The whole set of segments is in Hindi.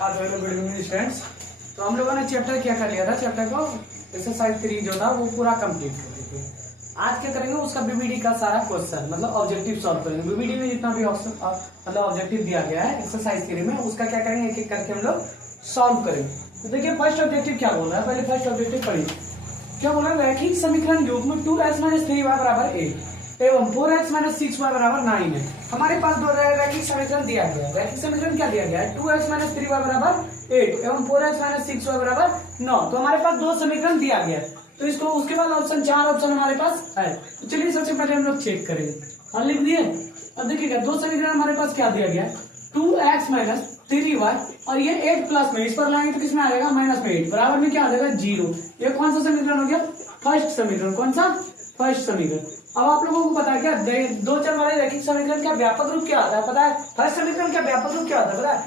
आज वेरी गुड इवनिंग स्टूडेंट्स। तो हम लोगों ने चैप्टर क्या कर लिया था, चैप्टर को एक्सरसाइज 3 जो था वो पूरा कंप्लीट कर दिया। आज क्या करेंगे, उसका बीबीडी का सारा क्वेश्चन मतलब ऑब्जेक्टिव सॉल्व करेंगे। बीबीडी में जितना भी ऑप्शन मतलब ऑब्जेक्टिव दिया गया है एक्सरसाइज 3 में, उसका क्या करेंगे, एक एक करके हम लोग सॉल्व करेंगे। तो देखिए फर्स्ट ऑब्जेक्टिव क्या बोल रहा है, पहले फर्स्ट ऑब्जेक्टिव पढ़िए। क्या बोल रहा है, रैखिक समीकरण युग्म 2x-3y बराबर 8 एवं 4x-6y बराबर 9 है। हमारे पास दो रैखिक समीकरण दिया गया है। रैखिक समीकरण क्या दिया गया है, 2x-3y बराबर 8 एवं 4x-6y बराबर 9। तो हमारे पास दो समीकरण दिया गया है। तो इसको उसके बाद ऑप्शन 4 ऑप्शन हमारे पास है। तो चलिए सबसे पहले हम लोग चेक करेंगे। हाँ लिख दिए। अब देखिएगा दो समीकरण हमारे पास क्या दिया गया है, 2x-3y और ये 8 प्लस में, इस पर लाएंगे तो किसमें आ जाएगा, माइनस में 8 बराबर में क्या आ जाएगा 0। ये कौन सा समीकरण हो गया, फर्स्ट समीकरण। कौन सा, फर्स्ट समीकरण। अब आप लोगों को पता है क्या, दो चर वाले रैखिक समीकरण का व्यापक रूप क्या होता है पता है, फर्स्ट समीकरण का व्यापक रूप क्या होता है पता है,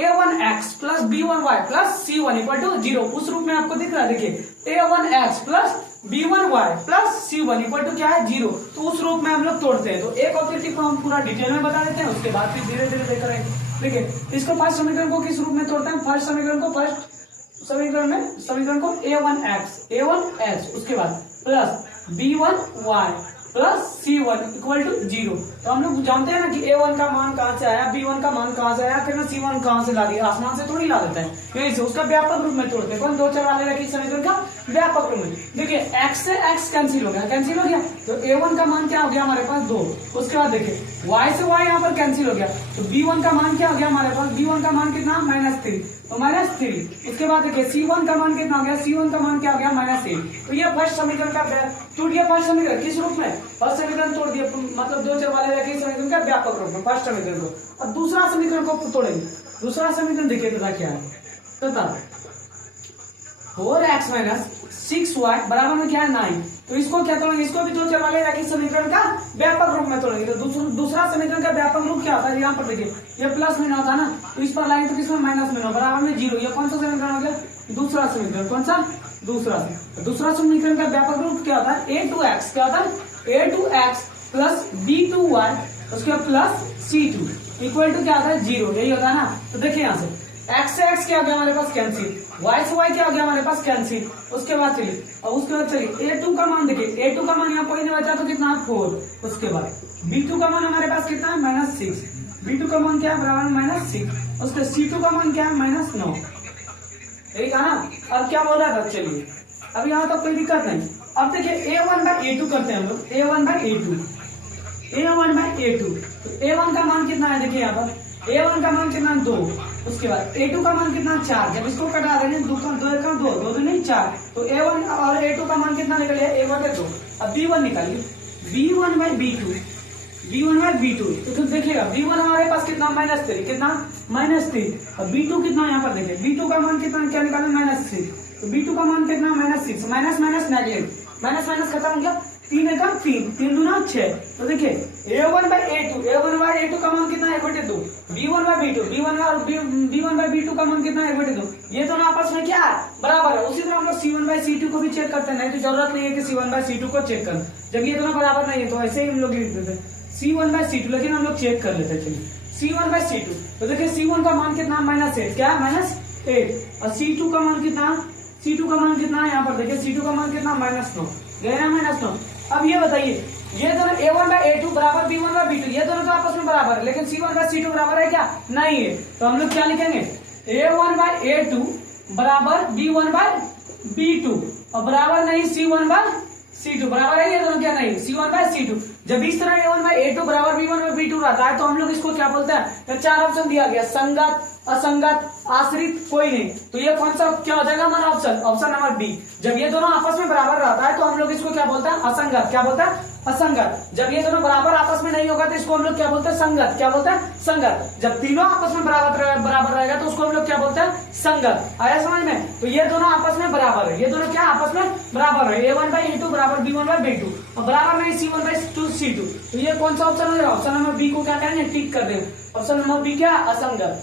a1x plus b1y plus c1 equal to 0। उस रूप में आपको दिख रहा है, देखिए a1x plus b1y plus c1 equal to क्या है 0। तो उस रूप में हम लोग तोड़ते हैं। तो एक ऑब्जेक्टिव को हम पूरा डिटेल में बता देते हैं, उसके बाद फिर धीरे धीरे देख रहे हैं। देखिए इसको फर्स्ट समीकरण को किस रूप में तोड़ते हैं, फर्स्ट समीकरण को फर्स्ट समीकरण को a1x उसके बाद plus b1y plus c1 equal to 0। तो हम लोग जानते हैं ना कि a1 का मान कहां से आया, b1 का मान कहां से आया, फिर c1 कहां से ला दिया, आसमान से थोड़ी ला देते हैं, यही से उसका व्यापक रूप में तोड़ते हैं। कौन, दो चर वाले रैखिक समीकरण का व्यापक रूप में। देखिए x से x कैंसिल हो गया, कैंसिल हो गया। तो a1 का मान क्या हो गया हमारे पास 2। उसके बाद देखिए y से y यहाँ पर कैंसिल हो गया। तो b1 का मान क्या हो गया हमारे पास, b1 का मान कितना, -3, तो -3। उसके बाद देखिए c1 का मान कितना हो गया, c1 का मान क्या हो गया, -8। तो ये फर्स्ट समीकरण का टूट गया। फर्स्ट समीकरण किस रूप में, फर्स्ट समीकरण तोड़ दिया, मतलब दो चर वाले रैखिक समीकरण का व्यापक रूप में फर्स्ट समीकरण को। अब दूसरा समीकरण को तोड़ेंगे। दूसरा समीकरण देखिए पता क्या है, पता 4x-6y बराबर में क्या है 9। तो इसको क्या तोड़ेंगे, इसको भी दो चर वाले रैखिक समीकरण का व्यापक रूप में तोड़ेंगे। तो दूसरा समीकरण का व्यापक रूप क्या होता है, यहाँ पर देखिए ये प्लस में 9 था ना, तो इस पर लाएंगे तो किसमें माइनस में 9 बराबर में 0। ये कौन सा समीकरण हो गया, दूसरा समीकरण। कौन सा, दूसरा समीकरण का व्यापक रूप क्या होता है, a2x क्या होता है, a2x प्लस b2y उसके बाद प्लस c2 इक्वल टू क्या होता है 0। यही होता है ना। तो देखिए यहाँ से x से x क्या हो गया हमारे पास कैंसिल, y से y क्या हो गया हमारे पास कैंसिल। उसके बाद चलिए a2 का मान देखिए, a2 का मान यहाँ कोई नहीं बचा तो कितना है 4। उसके बाद b2 का मान हमारे पास कितना है -6, b2 का मान क्या है बराबर में -6। उसके c2 का मान क्या है -9। यही कहा ना। अब क्या बोल रहा था, चलिए अब यहाँ तक कोई दिक्कत नहीं। अब देखिए a1/a2 करते हैं हम लोग, a1/a2 तो a1 का मान कितना है, देखिए यहाँ पर a1 का मान कितना 2। उसके बाद a2 का मान कितना 4। जब इसको कटा देंगे 2 नहीं 4, तो a1 और a2 का मान कितना निकल गया 1/2। अब b1 निकालिए, b1/b2 तो फिर देखिएगा b1 हमारे पास कितना -3, कितना -3। और b2 कितना यहाँ पर देखिए, b2 का मान कितना क्या निकाले -6। तो b2 का मान कितना -6, माइनस नेगेटिव, माइनस खत्म हो गया, 3 × 3 3 दूना 6। तो देखिए a1/a2 का मान कितना 1/2, b1/b2 का मान कितना 1/2। ये दोनों आपस में क्या है, बराबर है। उसी तरह हम लोग c1/c2 को भी चेक करते हैं, नहीं तो जरूरत नहीं है कि c1/c2 को चेक करना, जब ये दोनों बराबर नहीं है तो ऐसे ही हम लोग लिख देते हैं c1/c2, लेकिन हम लोग चेक कर लेते हैं। चलिए c1/c2 तो देखिए c1 का मान कितना -8, क्या -8। और c2 का मान कितना है यहाँ पर देखिए, c2 का मान कितना -9, गहरा -9। अब ये बताइए, ये दोनों a1/a2 बराबर b1/b2, ये दोनों तो आपस में बराबर है, लेकिन c1/c2 बराबर है क्या, नहीं है। तो हम लोग क्या लिखेंगे, a1/a2 बराबर b1/b2 और बराबर नहीं c1/c2, बराबर है ये दोनों क्या, नहीं c1/c2। जब इस तरह a1/a2 बराबर b1/b2 रहता है तो हम लोग इसको क्या बोलते हैं, तो 4 ऑप्शन दिया गया, संगत, असंगत, आश्रित, कोई नहीं। तो ये कौन सा क्या हो जाएगा हमारा ऑप्शन नंबर बी। जब ये दोनों आपस में बराबर रहता है तो हम लोग इसको क्या बोलते हैं, असंगत। क्या बोलते हैं, असंगत। जब ये दोनों बराबर आपस में नहीं होगा तो इसको हम लोग क्या बोलते हैं, संगत। क्या बोलते हैं, संगत। जब तीनों आपस में बराबर रहेगा तो उसको हम लोग क्या बोलते हैं, संगत। आया समझ में। तो ये दोनों आपस में बराबर है, ये दोनों क्या आपस में बराबर है, a1/a2 बराबर b1/b2 और बराबर नहीं c1/c2। तो ये कौन सा ऑप्शन हो जाएगा, ऑप्शन नंबर बी को क्या करेंगे, टिक कर देंगे। ऑप्शन नंबर बी क्या, असंगत।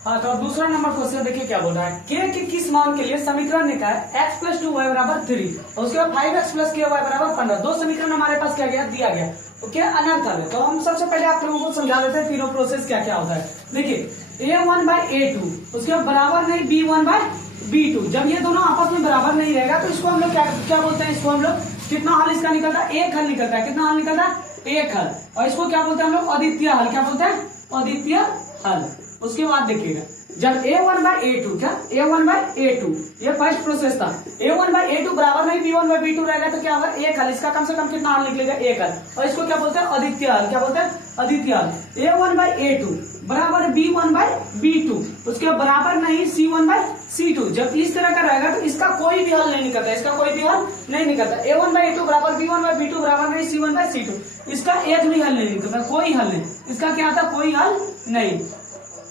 हाँ, तो अब दूसरा नंबर क्वेश्चन देखिए क्या बोल रहा है। के के किस मान के लिए समीकरण निकाय x प्लस 2y बराबर 3 और उसके बाद 5x प्लस ky बराबर 15। दो समीकरण हमारे पास क्या गया दिया गया, तो क्या अनंत है। तो हम सबसे पहले आप लोगों को समझा देते हैं तीनों प्रोसेस क्या क्या होता है। देखिए a1 बाई a2 उसके बाद बराबर नहीं b1 बाई b2। जब ये दोनों आपस में बराबर नहीं रहेगा तो इसको हम लोग क्या बोलते हैं, इसको हम लोग कितना हल इसका निकलता है, एक हल निकलता है। कितना हल निकलता है, एक हल। और इसको क्या बोलते हैं हम लोग, अद्वितीय हल। क्या बोलते हैं, अद्वितीय हल। उसके बाद देखिएगा जब a1 बाई a2 क्या a1 बाई a2 ये फर्स्ट प्रोसेस था। a1 बाई a2 बराबर नहीं b1 बाई b2 रहेगा तो क्या होगा, एक हल। इसका कम से कम कितना हल निकलेगा, एक हल। और इसको क्या बोलते हैं, अद्वितीय हल। क्या बोलते हैं, अद्वितीय हल। a1 बाई a2 बराबर b1 बाई b2 उसके बराबर नहीं c1 बाई c2। जब इस तरह का रहेगा तो इसका कोई भी हल नहीं निकलता, इसका कोई भी हल नहीं निकलता। a1 बाई a2 बराबर b1 बाई b2 बराबर नहीं c1 बाई c2। इसका एक भी हल नहीं निकलता, कोई हल नहीं। इसका क्या था, कोई हल नहीं,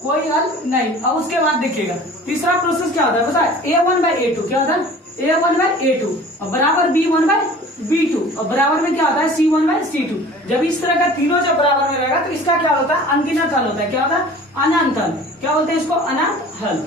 कोई हल नहीं। अब उसके बाद देखिएगा तीसरा प्रोसेस क्या होता है, पता है, a1 बाई a2 क्या होता है, a1 बाई a2 और बराबर b1 बाई b2 और बराबर में क्या होता है, c1 बाई c2। जब इस तरह का तीनों जब बराबर में रहेगा तो इसका क्या होता है, अनगिनत हल होता है। क्या होता है, अनंत हल। क्या बोलते हैं इसको, अनंत हल।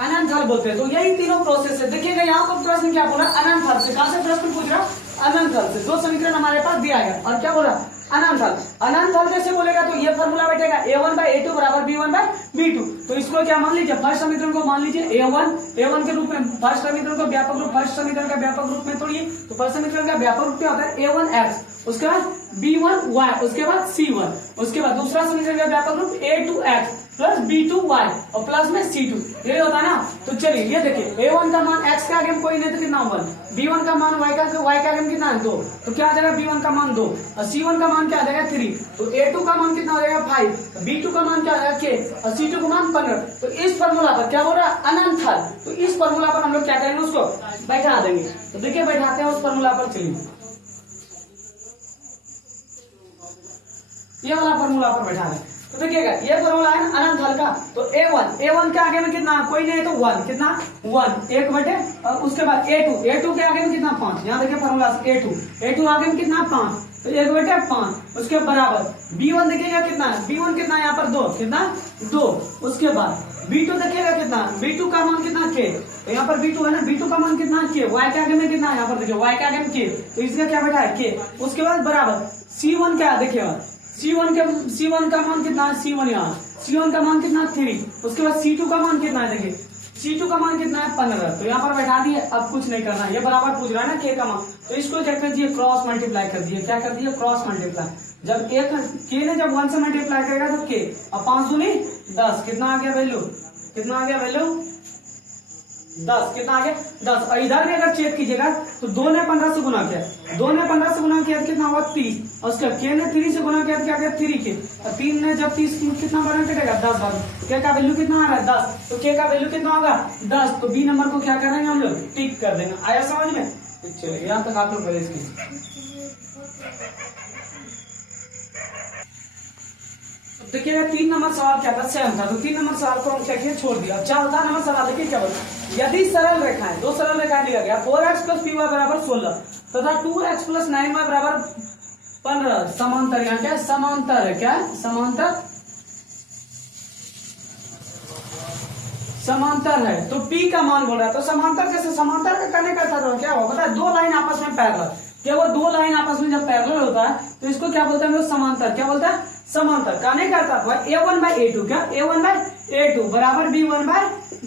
अनंत हल बोलते हैं। तो यही तीनों प्रोसेस है। देखिएगा यहाँ पर प्रश्न क्या बोला, अनंत हल से। कहां से प्रश्न पूछ रहा, अनंत हल से। दो समीकरण हमारे पास दिया गया और क्या बोला, अनंत हल। अनंत हल कैसे बोलेगा, तो ये फॉर्मूला बैठेगा a1 बाई a2 बराबर b1 बाई b2। तो इसको क्या मान लीजिए, फर्स्ट समीकरण को मान लीजिए a1 के रूप में। फर्स्ट समीकरण को व्यापक रूप, फर्स्ट समीकरण का व्यापक रूप में तोड़िए। तो फर्स्ट समीकरण का व्यापक रूप क्या होता है, a1x उसके बाद b1y उसके बाद c1। उसके बाद दूसरा समीकरण का व्यापक रूप a2x प्लस b2y और प्लस में c2। यही होता है ना। तो चलिए ये देखिए a1 का मान x के आगे में कोई नहीं तो कितना 1, b1 का मान y के आगे में कितना है 2। तो क्या आ जाएगा, b1 का मान 2 और c1 का मान क्या आ जाएगा 3। तो a2 का मान कितना हो जाएगा 5, b2 का मान क्या आ जाएगा k और c2 का मान 15। तो इस फॉर्मूला पर क्या बोल रहा है, अनंत हल। तो इस फॉर्मूला पर हम लोग क्या करेंगे, उसको बैठा देंगे। तो देखिए बैठाते हैं उस फॉर्मूला पर। चलिए ये वाला फॉर्मूला पर बैठा दें। तो देखिएगा ये फॉर्मूला है ना अनंत हल का। तो a1 के आगे में कितना, कोई नहीं तो 1, कितना 1 एक बटे। और उसके बाद a2 के आगे में कितना 5। यहाँ देखिए फॉर्मूला a2 आगे में कितना 5 तो 1 बटे 5 उसके बराबर b1 देखिएगा कितना है, b1 कितना है यहाँ पर 2, कितना 2। उसके बाद b2 देखिएगा कितना, b2 का मान कितना k। तो यहाँ पर b2 है ना, b2 का मान कितना k, y के आगे में कितना है, यहाँ पर देखिए y के आगे में k। तो इसका क्या बैठा है k। उसके बाद बराबर c1 क्या देखिएगा, C1 का मान कितना है, C1 यहाँ C1 का मान कितना 3। उसके बाद C2 का मान कितना है, देखिए C2 का मान कितना है 15। तो यहाँ पर बैठा दिए। अब कुछ नहीं करना है, ये बराबर पूछ रहा है ना K का मान। तो इसको क्या कर दिए, क्रॉस मल्टीप्लाई कर दिए। क्या कर दिए, क्रॉस मल्टीप्लाई। जब K ने जब 1 से मल्टीप्लाई करेगा तो K और 5 दूनी 10, कितना आ गया वैल्यू, कितना आ गया वैल्यू 10। कितना आ गया 10। और इधर भी अगर चेक कीजिएगा तो 2 ने 15 से गुना किया, 2 ने 15 से गुना किया कितना हुआ 30। और उसके K ने 3 से गुना किया क्या गया 3K। और 3 ने जब 30 कितना बना कटेगा 10 बार। K का वैल्यू कितना आ रहा है 10। तो K का वैल्यू कितना होगा 10। तो B नंबर को क्या करेंगे हम लोग, टिक कर देंगे। आया समझ में, चलिए यहाँ तक आप लोग पहले इसकी देखिएगा। 3 नंबर सवाल क्या था, 7 था। तो 3 नंबर सवाल को हम क्या किए, छोड़ दिया। 4 नंबर सवाल देखिए क्या बोलता है, यदि सरल रेखाएं, दो सरल रेखाएं लिया गया 4x प्लस py बराबर 16 तथा 2x प्लस 9y बराबर 15 समांतर, यहाँ क्या समांतर है, क्या समांतर, समांतर है। तो P का मान बोल रहा है। तो समांतर जैसे समांतर का करने का था तो क्या होगा पता है, दो लाइन आपस में पैरेलल। क्या वो दो लाइन आपस में जब पैरेलल होता है तो इसको क्या बोलते हैं हम लोग, समांतर। क्या बोलता है, समांतर। कहने का था a1 बाई a2 क्या a1 बाई a2 बराबर b1 बाई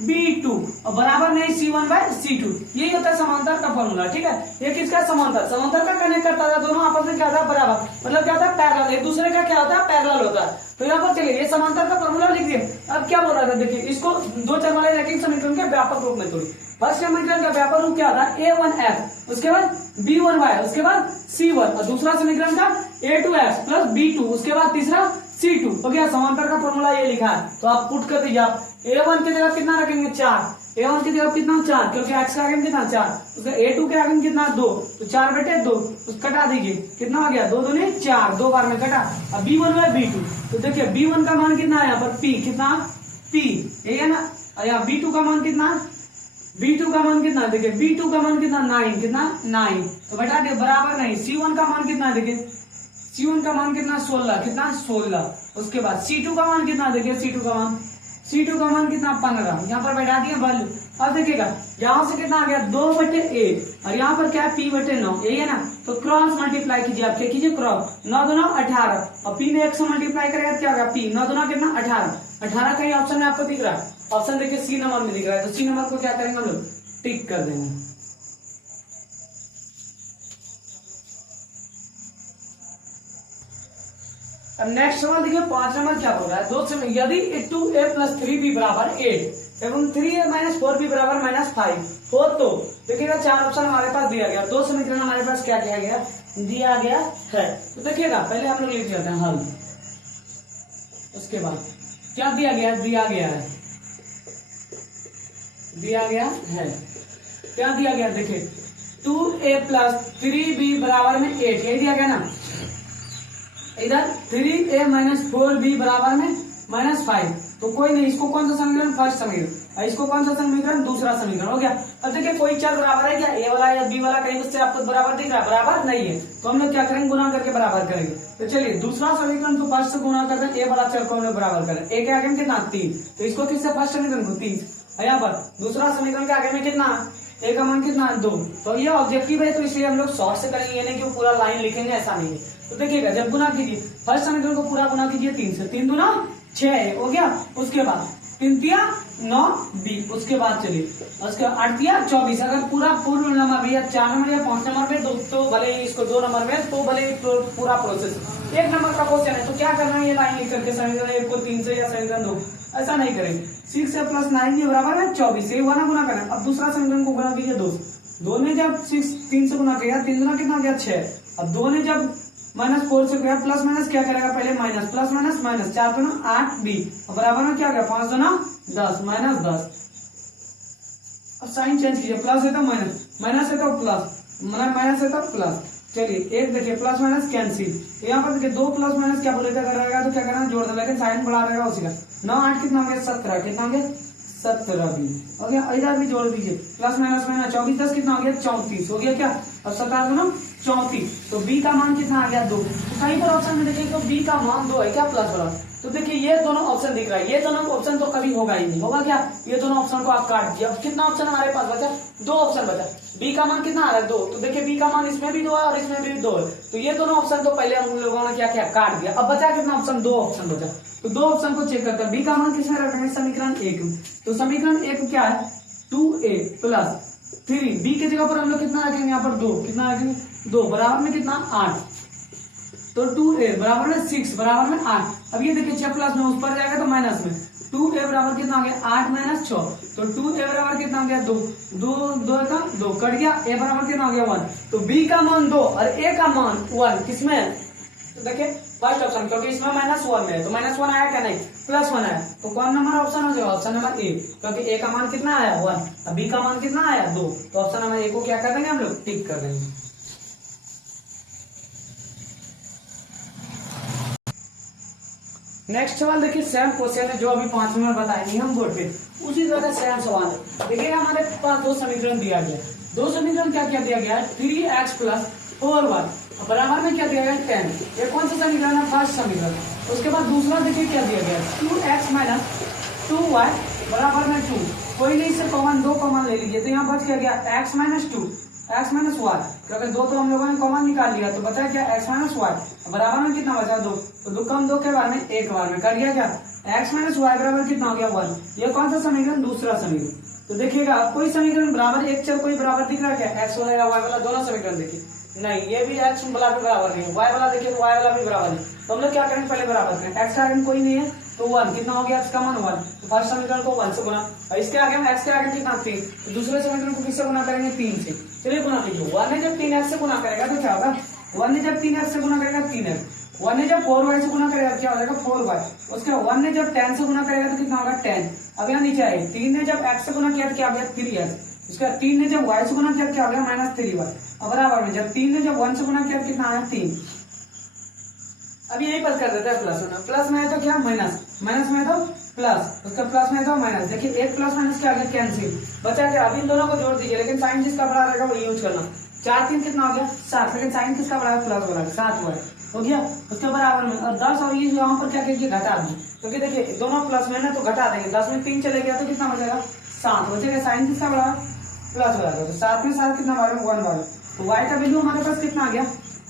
b2 और बराबर नहीं c1 बाई c2। यही होता है समांतर का फॉर्मूला। ठीक है, ये किसका समांतर, समांतर का कनेक्ट करता था। दोनों आपस में क्या था, बराबर, मतलब क्या था पैरेलल, एक दूसरे का क्या होता है पैरेलल होता है। तो यहाँ पर चलिए ये समांतर का फॉर्मूला लिख दिए। अब क्या बोल रहा था, देखिए इसको दो चर वाले रैखिक समीकरण के व्यापक रूप में तोड़ी। फर्स्ट समीकरण का व्यापक रूप क्या था, a1x उसके बाद b1y उसके बाद c1 और दूसरा समीकरण का a2x प्लस b2 उसके बाद तीसरा c2 हो गया। समांतर का फॉर्मूला ये लिखा है। तो आप पुट कर दीजिए। आप a1 की जगह कितना रखेंगे 4, a1 की जगह कितना 4 क्योंकि x के आगे में कितना 4, उसके a2 के आगे में कितना 2, तो 4 बटे 2 कटा दीजिए। कितना हो गया 2 दूनी 4, 2 बार में कटा। अब b1 बाई b2 तो देखिए b1 का मान कितना है यहाँ पर p, कितना p ये है ना। यहाँ b2 का मान कितना, b2 का मान कितना देखिए b2 का मान कितना 9, कितना 9। तो बता दिए बराबर नहीं। c1 का मान कितना है देखिए C1 का मान कितना 16, कितना 16। उसके बाद C2 का मान कितना, देखिए C2 का मान कितना 15, यहाँ पर बैठा दिया वैल्यू। अब देखिएगा यहाँ से कितना आ गया 2/8 और यहाँ पर क्या है P/9, यही है ना। तो क्रॉस मल्टीप्लाई कीजिए, आप क्या कीजिए क्रॉस, 9 दूना 18 और P में 1 से मल्टीप्लाई करेगा तो क्या होगा P 9 दूना कितना 18 का ही ऑप्शन में आपको दिख रहा है। ऑप्शन देखिए C नंबर में दिख रहा है, तो C नंबर को क्या करेंगे हम लोग टिक कर देंगे। अब नेक्स्ट सवाल देखिए 5 नंबर क्या बोल रहा है, दो से यदि 2a + 3b बराबर 8 एवं 3a - 4b बराबर -5 हो तो देखिएगा 4 ऑप्शन हमारे पास दिया गया, 2 समीकरण हमारे पास क्या दिया गया है। तो देखिएगा पहले हम लोग लिख लेते हैं हल। उसके बाद क्या दिया गया है, क्या दिया गया देखिए 2a + 3b बराबर में 8, यही दिया गया ना। इधर 3a - 4b बराबर में -5, तो कोई नहीं, इसको कौन सा समीकरण, फर्स्ट समीकरण, इसको कौन सा समीकरण, दूसरा समीकरण हो गया। अब देखिए कोई चर बराबर है क्या, a वाला या b वाला, कहीं उससे आपको बराबर दिख रहा है, बराबर नहीं है, तो हम लोग क्या करेंगे गुना करके बराबर करेंगे। तो चलिए दूसरा समीकरण को फर्स्ट से गुना करते हैं, a वाला चर को हम लोग बराबर करें, a के आगे में कितना 3, तो इसको किससे, फर्स्ट समीकरण को 3, यहाँ पर दूसरा समीकरण के आगे में कितना, a का मान कितना 2, तो ये ऑब्जेक्टिव है तो इसलिए हम लोग शॉर्ट से करेंगे, ये नहीं कि पूरा लाइन लिखेंगे, ऐसा नहीं है। तो देखिएगा जब गुना कीजिए फर्स्ट समीकरण को पूरा गुना कीजिए 3 से, 3 दूना 6 हो गया। उसके बाद 3 तिया 9b, उसके बाद चलिए उसके 8 तिया 24, अगर पूरा पूर्ण नंबर में या 4 नंबर या 5 नंबर में तो भले ही इसको 2 नंबर में, तो भले ही पूरा प्रोसेस 1 नंबर का क्वेश्चन है, तो क्या करना है, ये लाइन लिख करके समीकरण 1 को 3 से या समीकरण 2, ऐसा नहीं करेंगे। 6 + 9 के बराबर है 24, ये वाला गुना करना। अब दूसरा समीकरण को गुना कीजिए 2 ने जब 3 से गुना किया, 3 गुना कितना गया 6, अब 2 ने जब -4 से किया, प्लस माइनस क्या करेगा, पहले माइनस प्लस माइनस माइनस, 4 दूना 8b बराबर में क्या गया 5 दूना 10 -10। अब साइन चेंज कीजिए, प्लस है तो माइनस, माइनस है तो प्लस, माइनस है तो प्लस। चलिए एक देखिए प्लस माइनस कैंसिल, यहाँ पर देखिए 2 + माइनस क्या बोले रहेगा, तो क्या करना जोड़ दे, लेकिन साइन बढ़ा रहेगा उसी का। 9 8 कितना हो गया 17, कितना हो गया 17b हो गया। इधर भी जोड़ दीजिए, प्लस माइनस माइनस 24 10 कितना हो गया 34 हो गया क्या। अब 17 दूना 34, तो b का मान कितना आ गया 2। तो कहीं पर ऑप्शन में देखिए तो b का मान 2 है क्या, प्लस वाला। तो देखिए ये दोनों ऑप्शन दिख रहा है, ये दोनों ऑप्शन तो कभी होगा ही नहीं, होगा क्या, ये दोनों ऑप्शन को आप काट दीजिए। अब कितना ऑप्शन हमारे पास बचा, 2 ऑप्शन बचा। b का मान कितना आ रहा है 2, तो देखिए b का मान इसमें भी 2 है और इसमें भी 2 है, तो ये दोनों ऑप्शन तो पहले हम लोगों ने क्या किया काट दिया। अब बचा कितना ऑप्शन, 2 ऑप्शन बचा, तो 2 ऑप्शन को चेक करते हैं। b का मान किसमें रखेंगे, समीकरण 1 में। तो समीकरण 1 क्या है 2a + 3, b की जगह पर हम लोग कितना रखेंगे, यहाँ पर 2, कितना रखेंगे 2 बराबर में कितना 8, तो 2a बराबर में 6 बराबर में 8। अब ये देखिए 6 प्लस में उस पर जाएगा तो माइनस में, 2a बराबर कितना हो गया 8 - 6, तो 2a बराबर कितना हो गया 2, 2 का 2 कट गया, a बराबर कितना हो गया 1। तो b का मान 2 और a का मान 1 किसमें है, तो देखिए फर्स्ट ऑप्शन, क्योंकि इसमें -1 में है, तो -1 आया क्या, नहीं +1 आया, तो कौन नंबर ऑप्शन हो जाएगा, ऑप्शन नंबर ए, क्योंकि a का मान कितना आया 1, अब b का मान कितना आया 2, तो ऑप्शन नंबर ए को क्या कर देंगे हम लोग टिक कर देंगे। नेक्स्ट सवाल देखिए सेम क्वेश्चन है जो अभी 5 में बताएंगे हम बोर्ड पे, उसी तरह सेम सवाल है। देखिए हमारे पास 2 समीकरण दिया गया, 2 समीकरण क्या क्या दिया गया है 3x + 4y बराबर में क्या दिया गया 10, ये कौन सा समीकरण है, फर्स्ट समीकरण। उसके बाद दूसरा देखिए क्या दिया गया 2x - 2y बराबर में 2, कोई नहीं इससे कॉमन 2 कॉमन ले लीजिए, तो यहाँ बच क्या गया x - 2 x - y, क्योंकि 2 तो हम लोगों ने कॉमन निकाल लिया, तो बचा क्या x - y बराबर में कितना बचा 2, तो 2 कम 2 के बार में 1 बार में कर दिया क्या, x - y बराबर कितना हो गया 1। ये कौन सा समीकरण, दूसरा समीकरण। तो देखिएगा कोई समीकरण बराबर एक चर कोई बराबर दिख रहा है क्या, x वाला या y वाला, दोनों समीकरण देखिए नहीं, ये भी x वाला भी बराबर नहीं है, y वाला देखिए तो y वाला भी बराबर नहीं, तो हम लोग क्या करेंगे पहले बराबर करें, x का आगे कोई नहीं है तो 1, कितना हो गया x का मान 1, तो फर्स्ट समीकरण को 1 से गुना, और इसके आगे में x के आगे कितना 3, तो दूसरे समीकरण को किससे गुना करेंगे 3 से। चलिए गुना कीजिए, 1 ने जब 3x से गुना करेगा तो क्या होगा, 1 ने जब 3x से गुना करेगा 3x, 1 ने जब 4y से गुना करेगा क्या हो जाएगा 4y, उसके 1 ने जब 10 से गुना करेगा तो कितना होगा 10। अब यहाँ नीचे आए 3 ने जब x से गुना किया तो क्या हो गया 3x, उसके बाद 3 ने जब y से गुना किया तो क्या हो गया -3y, अब बराबर में जब 3 ने जब 1 से गुना किया तो कितना आया 3। अब यही पर कर देते हैं प्लस में है तो क्या माइनस, माइनस में है तो प्लस, उसका प्लस में है तो माइनस, देखिए एक प्लस माइनस क्या आ गया कैंसिल, बचा क्या, अब इन दोनों को जोड़ दीजिए, लेकिन साइन जिसका बड़ा रहेगा वो यूज करना। 4 3 कितना हो गया 7, लेकिन साइन किसका बड़ा है प्लस वाला 7 हुआ है, हो गया, उसके बराबर में। और 10 और ये यहाँ पर क्या करेंगे, घटा देंगे, क्योंकि देखिए दोनों प्लस में ना, तो घटा देंगे। 10 में 3 चले गया तो कितना बचेगा, 7 बचेगा। साइन किसका बराबर, प्लस हो जाएगा, तो 7 में 7 कितना बराबर, 1 बराबर। तो y का वैल्यू हमारे पास कितना आ गया,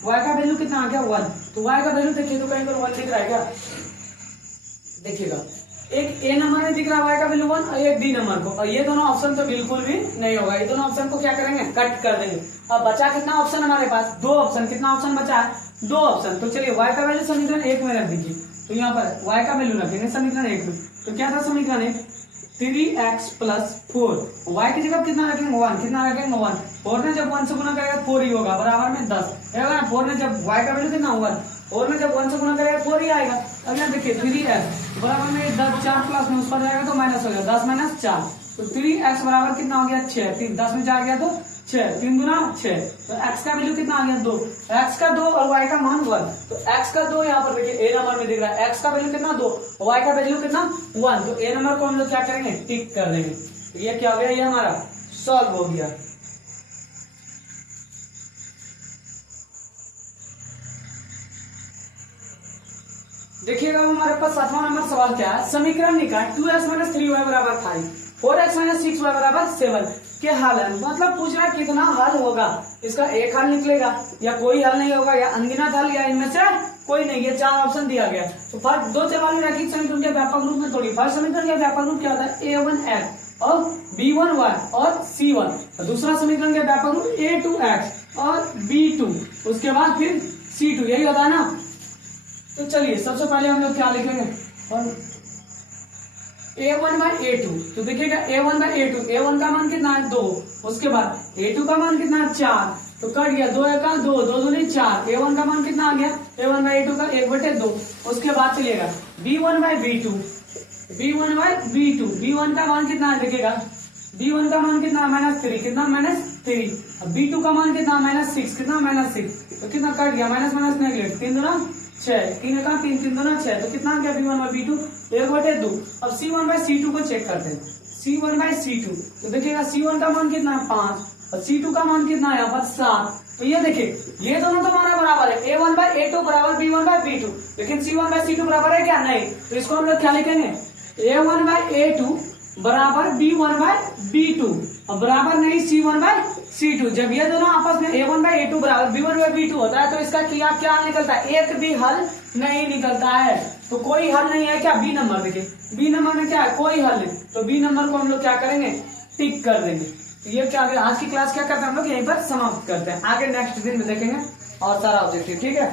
y का वैल्यू कितना आ गया, 1। तो y का वैल्यू देखिए तो कहीं पर 1 दिख रहा है क्या, देखिएगा एक ए नंबर में दिख रहा है y का वैल्यू 1 और एक डी नंबर को, और ये दोनों ऑप्शन तो बिल्कुल भी नहीं होगा। ये दोनों ऑप्शन को क्या करेंगे, कट कर देंगे। अब बचा कितना ऑप्शन हमारे पास, 2 ऑप्शन। कितना ऑप्शन बचा है, 2 ऑप्शन। तो चलिए y का वैल्यू समीकरण 1 में रख दीजिए। तो यहाँ पर y का वैल्यू रखेंगे समीकरण 1 में। तो क्या था समीकरण 1, 3x प्लस 4। y की जगह कितना रखेंगे, 1। कितना रखेंगे, 1। 4 ने जब 1 से गुना करेगा 4 ही होगा, बराबर में 10। 4 ने जब y का वैल्यू कितना, 1। 4 में जब 1 से गुना करेगा 4 ही आएगा। अब यहाँ देखिए 3x बराबर में 10, 4 प्लस में उस पर जाएगा तो माइनस हो गया, 10 माइनस 4। तो 3x बराबर कितना हो गया, 6। 10 में 4 गया तो 6, 3 गुना 6। तो x का वैल्यू कितना आ गया, 2। x का 2 और y का मान 1। तो x का 2 यहाँ पर देखिए a नंबर में दिख रहा है, x का वैल्यू कितना, 2, y का वैल्यू कितना, 1। तो a नंबर को हम लोग क्या करेंगे, टिक कर देंगे। तो ये क्या हो गया, ये हमारा सॉल्व हो गया। देखिएगा हमारे पास 7वां नंबर सवाल क्या है, समीकरण निकाल 2x माइनस 3y बराबर 5, 4x माइनस 6y बराबर 7 के हल है। मतलब पूछ रहा है कितना हल होगा, इसका एक हल निकलेगा या कोई हल नहीं होगा या अनगिनत हल या इनमें से कोई नहीं। ये 4 ऑप्शन दिया गया। तो फर्स्ट 2 चवाली रखी समीकरण के व्यापक रूप में तोड़ी। फर्स्ट समीकरण का व्यापक रूप क्या होता है, a1x और b1y और c1। दूसरा समीकरण का व्यापक रूप a2x और b2, उसके बाद फिर c2, यही होता है ना। तो चलिए सबसे पहले हम लोग क्या लिखेंगे, a1 बाई a2। तो देखिएगा a1 बाई a2, a1 का मान कितना है, 2। उसके बाद a2 का मान कितना है, 4। तो कट गया, 2 का 2, 2 दूनी 4। a1 का मान कितना आ गया, a1 बाई a2 का 1/2। उसके बाद चलिएगा b1 by b2, b1 by b2। b1 का मान कितना है, देखिएगा b1 का मान कितना, -3। कितना, -3। अब b2 का मान कितना, -6। कितना, -6। तो कितना कट गया, माइनस माइनस नेगेटिव, 3 दूना 6, 3 का 3, 3 दूना 6। तो कितना आ गया, b1 बाई b2 1/2। अब c1 बाई c2 को चेक करते हैं, c1 बाई c2। तो देखिएगा c1 का मान कितना है, 5 और c2 का मान कितना है यहाँ पर 7। तो ये देखिए ये दोनों तो हमारा बराबर है, a1 बाई a2 बराबर b1 बाई b2। लेकिन c1 बाई c2 बराबर है क्या, नहीं। तो इसको हम लोग क्या लिखेंगे, a1 बाई a2 बराबर b1 बाई b2 और बराबर नहीं c1 बाई c2। जब ये दोनों आपस में a1 बाई a2 बराबर b1 बाई b2 होता है तो इसका क्या निकलता है, एक भी हल नहीं निकलता है। तो कोई हल नहीं है क्या, बी नंबर। देखिए बी नंबर में क्या है, कोई हल नहीं। तो बी नंबर को हम लोग क्या करेंगे, टिक कर देंगे। तो ये क्या, आज की क्लास क्या करते हैं हम लोग, यहीं पर समाप्त करते हैं। आगे नेक्स्ट दिन में देखेंगे और सारा ऑब्जेक्टिव, ठीक है।